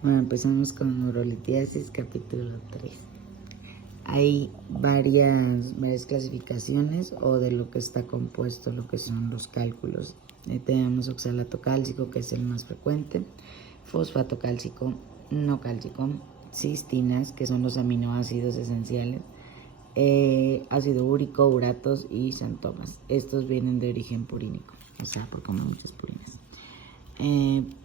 Bueno, empezamos con urolitiasis, capítulo 3. Hay varias clasificaciones o de lo que está compuesto, lo que son los cálculos. Tenemos oxalato cálcico, que es el más frecuente, fosfato cálcico, no cálcico, cistinas, que son los aminoácidos esenciales, ácido úrico, uratos y xantomas. Estos vienen de origen purínico, o sea, por comer muchas purinas.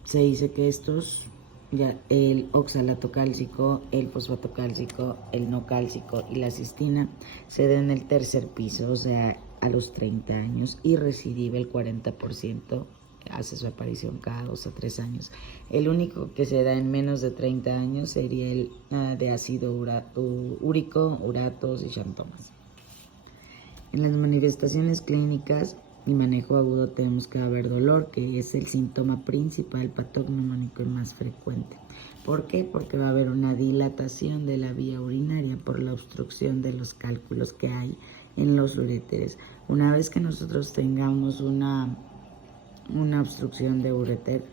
Se dice que estos, ya el oxalato cálcico, el fosfato cálcico, el no cálcico y la cistina, se da en el tercer piso, o sea, a los 30 años, y recidiva el 40%, hace su aparición cada 2 a 3 años. El único que se da en menos de 30 años sería el de ácido úrico, uratos y xantomas. En las manifestaciones clínicas y manejo agudo tenemos que haber dolor, que es el síntoma principal patognomónico y más frecuente. ¿Por qué? Porque va a haber una dilatación de la vía urinaria por la obstrucción de los cálculos que hay en los uréteres. Una vez que nosotros tengamos una obstrucción de uréter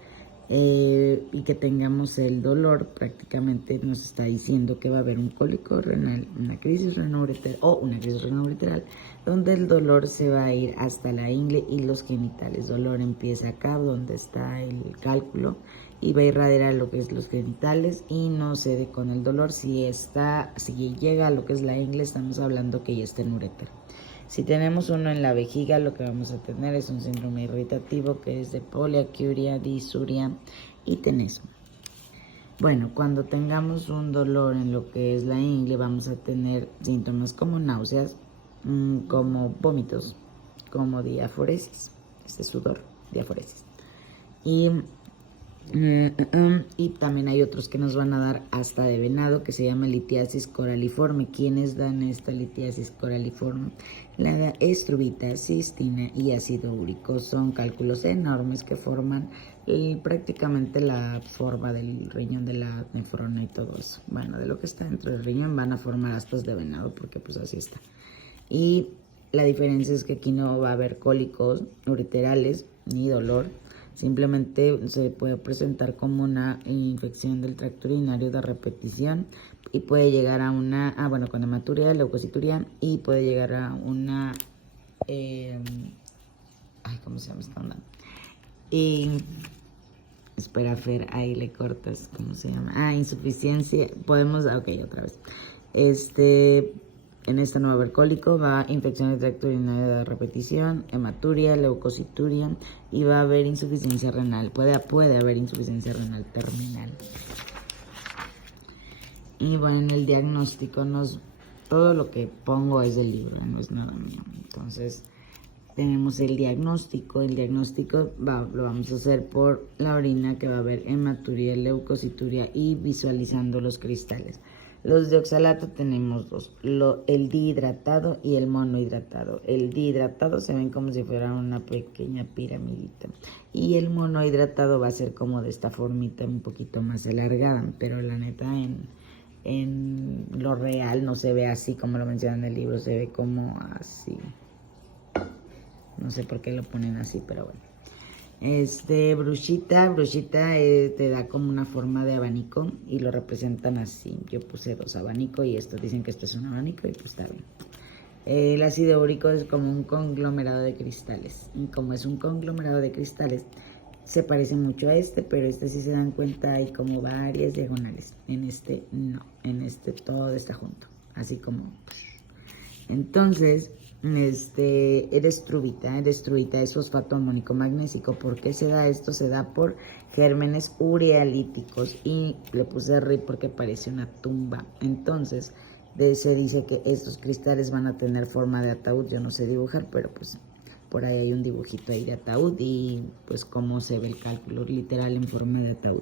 y que tengamos el dolor, prácticamente nos está diciendo que va a haber un cólico renal, una crisis renoureteral o una crisis renoureteral, donde el dolor se va a ir hasta la ingle y los genitales. Dolor empieza acá donde está el cálculo y va a irradiar a lo que es los genitales y no cede con el dolor. Si llega a lo que es la ingle, estamos hablando que ya está en uréter. Si tenemos uno en la vejiga, lo que vamos a tener es un síndrome irritativo, que es de poliacuria, disuria y teneso. Bueno, cuando tengamos un dolor en lo que es la ingle, vamos a tener síntomas como náuseas, como vómitos, como diaforesis, sudor, diaforesis. Y también hay otros que nos van a dar hasta de venado, que se llama litiasis coraliforme. ¿Quiénes dan esta litiasis coraliforme? La estrubita, cistina y ácido úrico. Son cálculos enormes que forman prácticamente la forma del riñón, de la nefrona y todo eso. Bueno, de lo que está dentro del riñón van a formar astas de venado, porque pues así está. Y la diferencia es que aquí no va a haber cólicos ureterales ni dolor. Simplemente se puede presentar como una infección del tracto urinario de repetición y puede llegar a una, con hematuria, leucocituria, y puede llegar a una, ¿cómo se llama esta onda? Espera, Fer, ahí le cortas, ¿cómo se llama? Insuficiencia, otra vez. En esta no va a haber cólico, va a infección del tracto urinario de repetición, hematuria, leucocituria y va a haber insuficiencia renal. Puede haber insuficiencia renal terminal. Y bueno, en el diagnóstico todo lo que pongo es del libro, no es nada mío. Entonces, tenemos el diagnóstico. El diagnóstico lo vamos a hacer por la orina, que va a haber hematuria, leucocituria y visualizando los cristales. Los de oxalato tenemos dos, el dihidratado y el monohidratado. El dihidratado se ven como si fuera una pequeña piramidita y el monohidratado va a ser como de esta formita un poquito más alargada, pero la neta en lo real no se ve así como lo menciona en el libro, se ve como así. No sé por qué lo ponen así, pero bueno. Brushita te da como una forma de abanico y lo representan así. Yo puse 2 abanicos y dicen que esto es un abanico y pues está bien. El ácido úrico es como un conglomerado de cristales. Y como es un conglomerado de cristales, se parece mucho a pero si se dan cuenta hay como varias diagonales. En no, en todo está junto, así como. Entonces, erestrubita es fosfato amónico magnésico. ¿Por qué se da esto? Se da por gérmenes urealíticos y le puse RI porque parece una tumba. Entonces, se dice que estos cristales van a tener forma de ataúd. Yo no sé dibujar, pero pues por ahí hay un dibujito ahí de ataúd y pues cómo se ve el cálculo literal en forma de ataúd.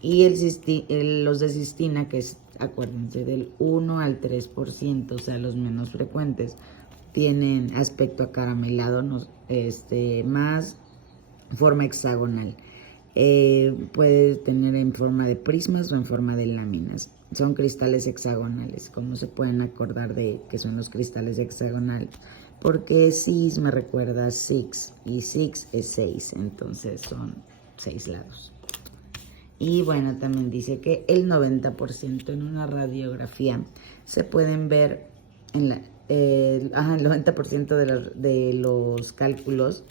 Y los de cistina, que es, acuérdense, del 1 al 3%, o sea, los menos frecuentes, tienen aspecto acaramelado, más forma hexagonal. Puede tener en forma de prismas o en forma de láminas. Son cristales hexagonales. ¿Cómo se pueden acordar de que son los cristales hexagonales? Porque cis me recuerda a six y six es 6, entonces son 6 lados. Y bueno, también dice que el 90% en una radiografía se pueden ver en el 90% de los cálculos,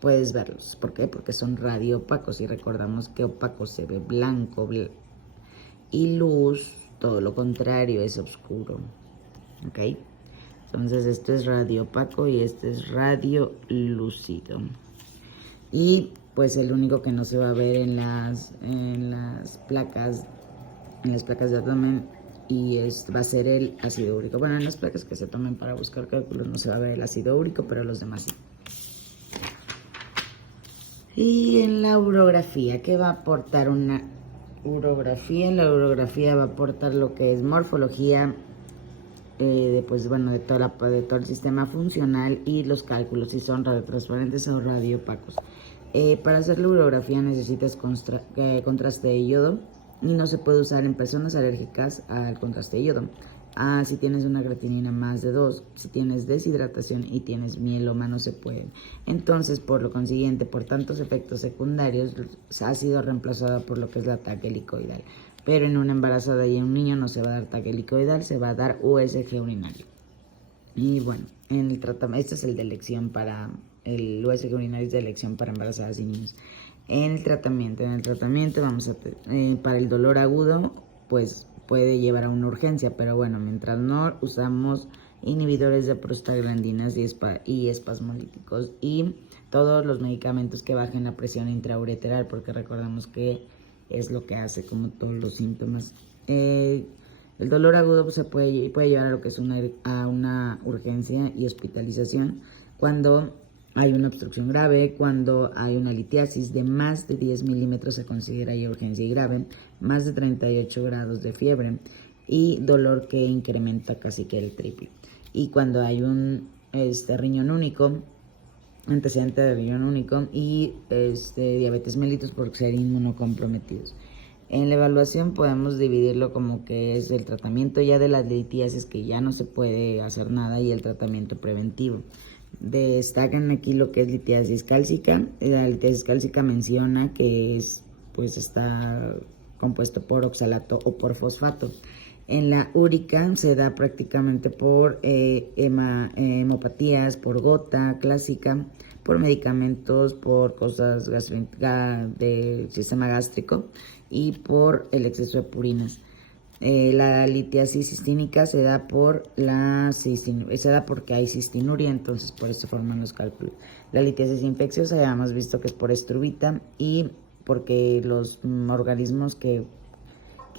puedes verlos. ¿Por qué? Porque son radioopacos y recordamos que opaco se ve blanco y luz, todo lo contrario, es oscuro. ¿Ok? Entonces esto es radiopaco y este es radiolúcido. Y pues el único que no se va a ver en las placas de abdomen va a ser el ácido úrico. Bueno, en las placas que se tomen para buscar cálculos no se va a ver el ácido úrico, pero los demás sí. Y en la urografía, ¿qué va a aportar una urografía? La urografía va a aportar lo que es morfología, de todo el sistema funcional y los cálculos, si son radiotransparentes o radioopacos. Para hacer la urografía necesitas contraste de yodo y no se puede usar en personas alérgicas al contraste de yodo. Si tienes una creatinina más de 2, si tienes deshidratación y tienes mieloma, no se pueden. Entonces, por lo consiguiente, por tantos efectos secundarios, ha sido reemplazada por lo que es la ataque helicoidal. Pero en una embarazada y en un niño no se va a dar ataque helicoidal, se va a dar USG urinario. Y bueno, en el tratamiento, este es el de elección para, el USG urinario es de elección para embarazadas y niños. En el tratamiento vamos a, para el dolor agudo, pues puede llevar a una urgencia, pero bueno, mientras no usamos inhibidores de prostaglandinas y espasmolíticos y todos los medicamentos que bajen la presión intraureteral, porque recordamos que es lo que hace como todos los síntomas. El dolor agudo pues, puede llevar a lo que es a una urgencia y hospitalización cuando hay una obstrucción grave, cuando hay una litiasis de más de 10 milímetros se considera ya urgencia y grave, más de 38 grados de fiebre y dolor que incrementa casi que el triple. Y cuando hay un riñón único, antecedente de riñón único y diabetes mellitus por ser inmunocomprometidos. En la evaluación podemos dividirlo como que es el tratamiento ya de las litiasis, que ya no se puede hacer nada, y el tratamiento preventivo. Destacan aquí lo que es litiasis cálcica. La litiasis cálcica menciona que está compuesto por oxalato o por fosfato. En la úrica se da prácticamente por hemopatías, por gota clásica, por medicamentos, por cosas del sistema gástrico y por el exceso de purinas. La litiasis cistínica se da porque hay cistinuria, entonces por eso se forman los cálculos. La litiasis infecciosa ya hemos visto que es por estrubita y porque los organismos que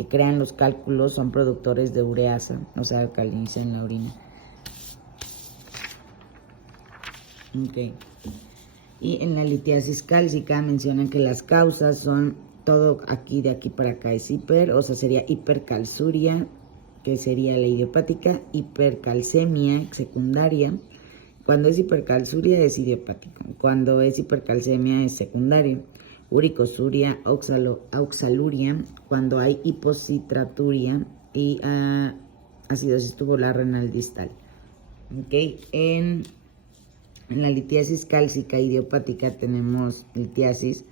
crean los cálculos son productores de ureasa, o sea, alcalinizan la orina. Okay. Y en la litiasis cálcica mencionan que las causas son todo de aquí para acá es sería hipercalciuria, que sería la idiopática, hipercalcemia secundaria. Cuando es hipercalciuria es idiopático, cuando es hipercalcemia es secundario. Uricosuria, oxaluria, cuando hay hipocitraturia y acidosis tubular renal distal. Okay. En la litiasis cálcica idiopática tenemos litiasis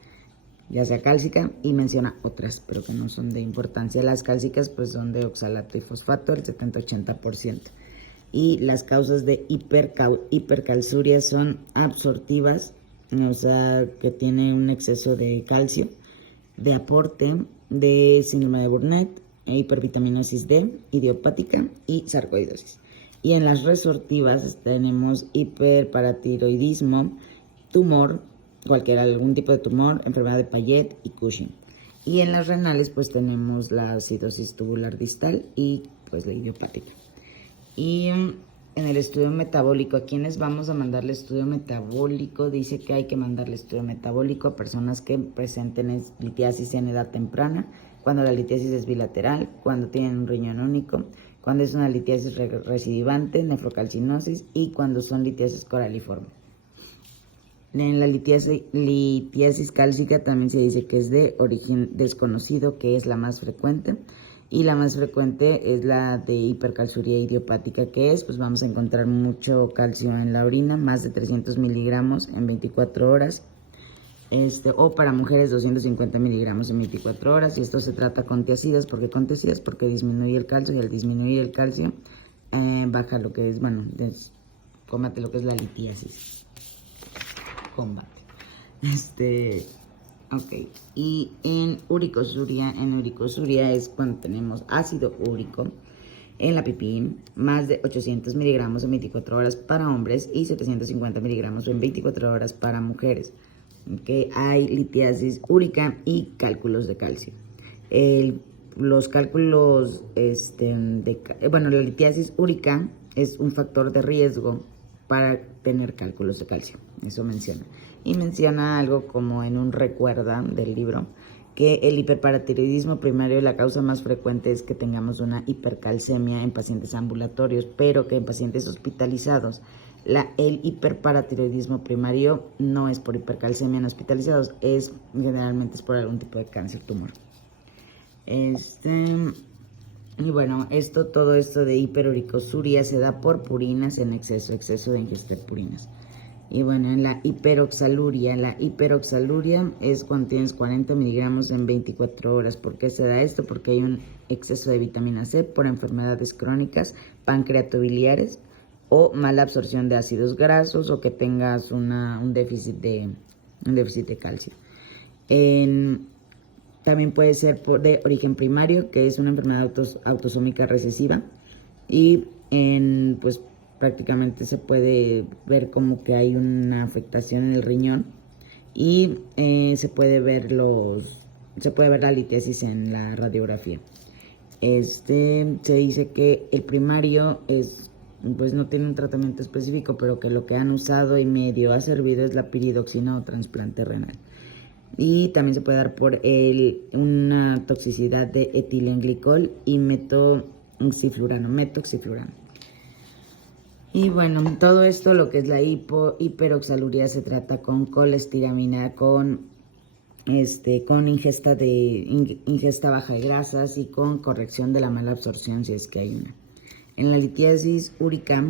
ya sea cálcica, y menciona otras, pero que no son de importancia. Las cálcicas pues son de oxalato y fosfato, el 70-80%. Y las causas de hipercalciuria son absortivas, o sea, que tiene un exceso de calcio, de aporte, de síndrome de Burnet, hipervitaminosis D, idiopática y sarcoidosis. Y en las resortivas tenemos hiperparatiroidismo, tumor, algún tipo de tumor, enfermedad de Payet y Cushing. Y en las renales pues tenemos la acidosis tubular distal y pues la idiopática. Y en el estudio metabólico, ¿a quiénes vamos a mandarle estudio metabólico? Dice que hay que mandarle estudio metabólico a personas que presenten litiasis en edad temprana, cuando la litiasis es bilateral, cuando tienen un riñón único, cuando es una litiasis recidivante, nefrocalcinosis y cuando son litiasis coraliformes. En la litiasis cálcica también se dice que es de origen desconocido, que es la más frecuente. Y la más frecuente es la de hipercalciuria idiopática, que es, pues vamos a encontrar mucho calcio en la orina, más de 300 miligramos en 24 horas. O para mujeres 250 miligramos en 24 horas. Y esto se trata con tiazidas. ¿Por qué con tiazidas? Porque disminuye el calcio, y al disminuir el calcio baja lo que es, bueno, combate lo que es la litiasis. Combate. Ok. Y en uricosuria es cuando tenemos ácido úrico en la pipí, más de 800 miligramos en 24 horas para hombres y 750 miligramos en 24 horas para mujeres. Que hay litiasis úrica y cálculos de calcio. Los cálculos, la litiasis úrica es un factor de riesgo para tener cálculos de calcio, eso menciona. Y menciona algo como en un recuerda del libro, que el hiperparatiroidismo primario, la causa más frecuente es que tengamos una hipercalcemia en pacientes ambulatorios, pero que en pacientes hospitalizados el hiperparatiroidismo primario no es por hipercalcemia en hospitalizados, generalmente es por algún tipo de cáncer tumor. Y bueno, todo esto de hiperuricosuria se da por purinas en exceso de ingesta de purinas. Y bueno, en la hiperoxaluria es cuando tienes 40 miligramos en 24 horas. ¿Por qué se da esto? Porque hay un exceso de vitamina C por enfermedades crónicas, pancreatobiliares, o mala absorción de ácidos grasos, o que tengas un déficit de calcio. También puede ser de origen primario, que es una enfermedad autosómica recesiva, y pues prácticamente se puede ver como que hay una afectación en el riñón, y se puede ver la litiasis en la radiografía. Se dice que el primario pues no tiene un tratamiento específico, pero que lo que han usado y medio ha servido es la piridoxina o trasplante renal. Y también se puede dar por una toxicidad de etilenglicol y metoxiflurano. Y bueno, todo esto, lo que es la hiperoxaluria, se trata con colestiramina, con ingesta baja de grasas y con corrección de la mala absorción, si es que hay una. En la litiasis úrica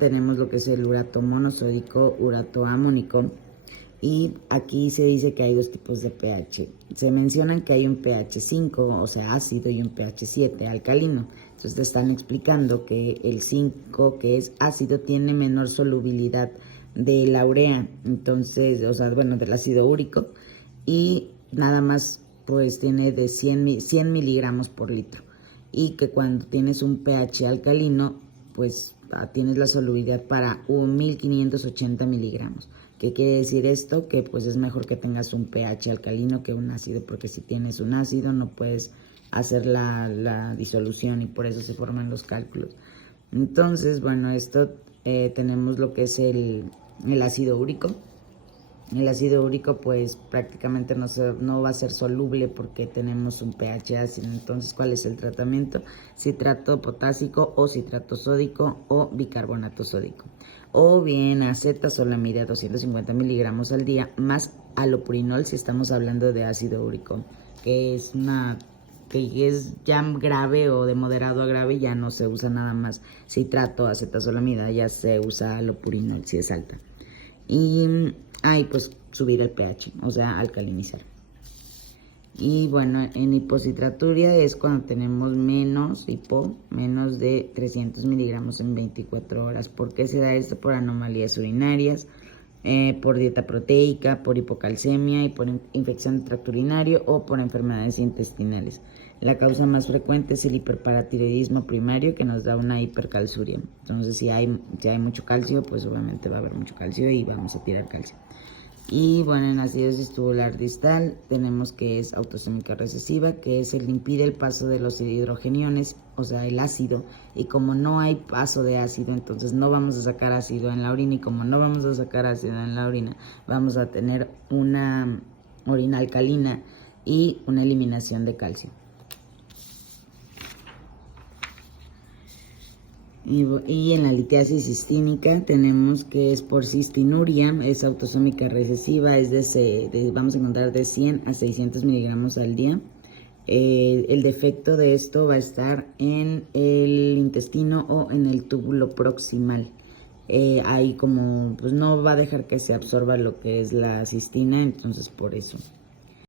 tenemos lo que es el urato monosódico, urato amónico, y aquí se dice que hay dos tipos de pH. Se mencionan que hay un pH 5, o sea, ácido, y un pH 7, alcalino. Entonces te están explicando que el 5, que es ácido, tiene menor solubilidad de la urea, entonces, del ácido úrico, y nada más pues tiene de 100 miligramos por litro. Y que cuando tienes un pH alcalino, pues tienes la solubilidad para 1580 miligramos. ¿Qué quiere decir esto? Que pues es mejor que tengas un pH alcalino que un ácido, porque si tienes un ácido no puedes hacer la disolución, y por eso se forman los cálculos. Entonces, bueno, tenemos lo que es el ácido úrico. El ácido úrico pues prácticamente no va a ser soluble porque tenemos un pH ácido. Entonces, ¿cuál es el tratamiento? Citrato potásico o citrato sódico o bicarbonato sódico. O bien acetazolamida 250 miligramos al día más alopurinol si estamos hablando de ácido úrico, que es ya grave o de moderado a grave. Ya no se usa nada más citrato, acetazolamida, ya se usa alopurinol si es alta. Y pues subir el pH, o sea, alcalinizar. Y bueno, en hipocitraturia es cuando tenemos menos de 300 miligramos en 24 horas. ¿Por qué se da esto? Por anomalías urinarias, por dieta proteica, por hipocalcemia y por infección de tracto urinario o por enfermedades intestinales. La causa más frecuente es el hiperparatiroidismo primario, que nos da una hipercalciuria. Entonces, si hay mucho calcio, pues obviamente va a haber mucho calcio y vamos a tirar calcio. Y bueno, en acidosis tubular distal tenemos que es autosómica recesiva, que impide el paso de los hidrogeniones, o sea, el ácido. Y como no hay paso de ácido, entonces no vamos a sacar ácido en la orina. Y como no vamos a sacar ácido en la orina, vamos a tener una orina alcalina y una eliminación de calcio. Y en la litiasis cistínica tenemos que es por cistinuria, es autosómica recesiva, vamos a encontrar de 100 a 600 miligramos al día. El defecto de esto va a estar en el intestino o en el túbulo proximal. Ahí como pues no va a dejar que se absorba lo que es la cistina, entonces por eso.